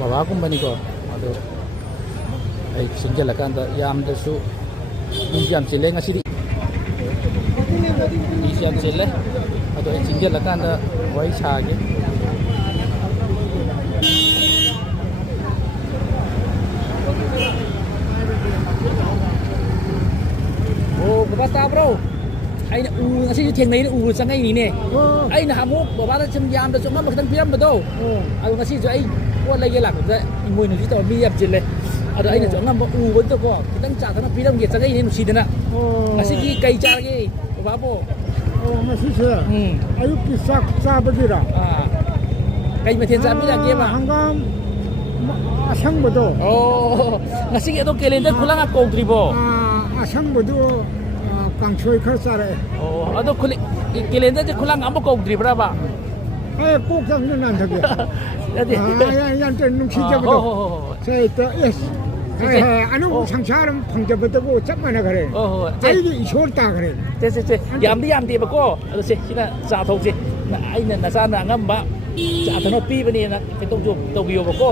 ꯕꯕꯥꯒꯨꯝꯕꯅꯤꯀꯣ ꯑꯗꯣ ꯑꯩ ꯆꯪꯁꯤꯜꯂꯀꯥꯟꯗ ꯌꯥꯝꯗꯁꯨ ꯃꯤꯁꯨ ꯌꯥꯝ ꯆꯤꯜꯂꯦ ꯉꯁꯤꯗꯤ ꯃꯤꯁꯨ ꯌꯥꯝ ꯆꯤꯜꯂꯦ ꯑꯗꯣ ꯑꯩ ꯆꯪꯁꯤꯜꯂꯀꯥꯟꯗ ꯋꯥꯔꯤ ꯁꯥꯒꯦ ꯑꯣ ꯕꯕꯥ ꯇꯥꯕ꯭ꯔꯣ ꯑꯩꯅ ꯉꯁꯤꯁꯨ ꯊꯦꯡꯅꯩꯅ ꯎꯔ ꯆꯪꯉꯛꯏꯅꯤꯅꯦ ꯑꯩꯅ ꯑꯃꯨꯛ ꯕꯕꯥꯗ ꯁꯨꯝ ꯌꯥꯝꯗꯁꯨ ꯑꯃ ꯈꯤꯇꯪ ꯄꯤꯔꯝꯕꯗꯣ ꯑꯗꯣ ꯉꯁꯤꯁꯨ ꯑꯩ ꯄꯣꯠ ꯂꯩꯒꯦ ꯂꯥꯛꯄꯗ ꯏꯃꯣꯏꯅꯨꯁꯨ ꯇꯧꯔ ꯃꯤ ꯌꯥꯝ ꯆꯤꯜꯂꯦ ꯑꯗꯣ ꯑꯩꯅꯁꯨ ꯑꯉꯝꯕ ꯎꯕꯗꯀꯣ ꯈꯤꯇꯪ ꯆꯥ ꯊꯛꯅ ꯄꯤꯔꯝꯒꯦ ꯆꯪꯉꯛꯏꯅꯦ ꯅꯨꯡꯁꯤꯗꯅ ꯉꯁꯤꯒꯤ ꯀꯩ ꯆꯥꯔꯒꯦ ꯕꯕꯥꯕꯣ ꯉꯁꯤꯁꯦ ꯑꯌꯨꯛꯀꯤ ꯆꯥꯛ ꯆꯥꯕꯒꯤꯔ ꯀꯩ ꯃꯊꯦꯜ ꯆꯥꯕꯤꯔꯛꯒꯦꯕ ꯍꯪꯒꯥꯝ ꯑꯁꯪꯕꯗꯣꯉꯁꯤꯒꯤ ꯑꯗꯣ ꯀꯦꯂꯦꯟꯗꯔ ꯈꯨꯂꯪꯒ ꯀꯧꯗ꯭ꯔꯤꯕꯣ ꯑꯁꯪꯕꯗꯣ ꯀꯥꯡꯁꯣꯏ ꯈꯔ ꯆꯥꯔꯛꯑꯦ ꯑꯗꯣ ꯀꯦꯂꯦꯟꯗꯔꯁꯦ ꯈꯨꯂꯪ ꯑꯃ ꯀꯧꯗ꯭ꯔꯤꯕ꯭ꯔꯕ ꯀꯣꯛ ꯆꯪꯅ ꯅꯥꯟꯊꯒꯦ ꯌꯥꯝ ꯅꯨꯡꯁꯤꯖꯕꯗꯣ ꯑꯅꯧꯕ ꯁꯪꯁꯥꯔ ꯑꯃ ꯐꯪꯖꯕꯗꯕꯨ ꯆꯞ ꯃꯥꯟꯅꯈ꯭ꯔꯦ ꯑꯩꯒꯤ ꯏꯁꯣꯔ ꯇꯥꯈ꯭ꯔꯦ ꯆꯦ ꯌꯥꯝꯗꯤ ꯌꯥꯝꯗꯦꯕꯀோ ꯑꯗꯣ ꯁꯤꯅ ꯆꯥ ꯊꯧꯁꯦ ꯑꯩꯅ ꯅꯆꯥꯅ ꯑꯉꯝꯕ ꯆꯥ ꯊꯛꯅ ꯄꯤꯕꯅꯦꯅ ꯀꯩꯇꯧ ꯇꯧꯕꯤꯌꯣꯕꯀꯣ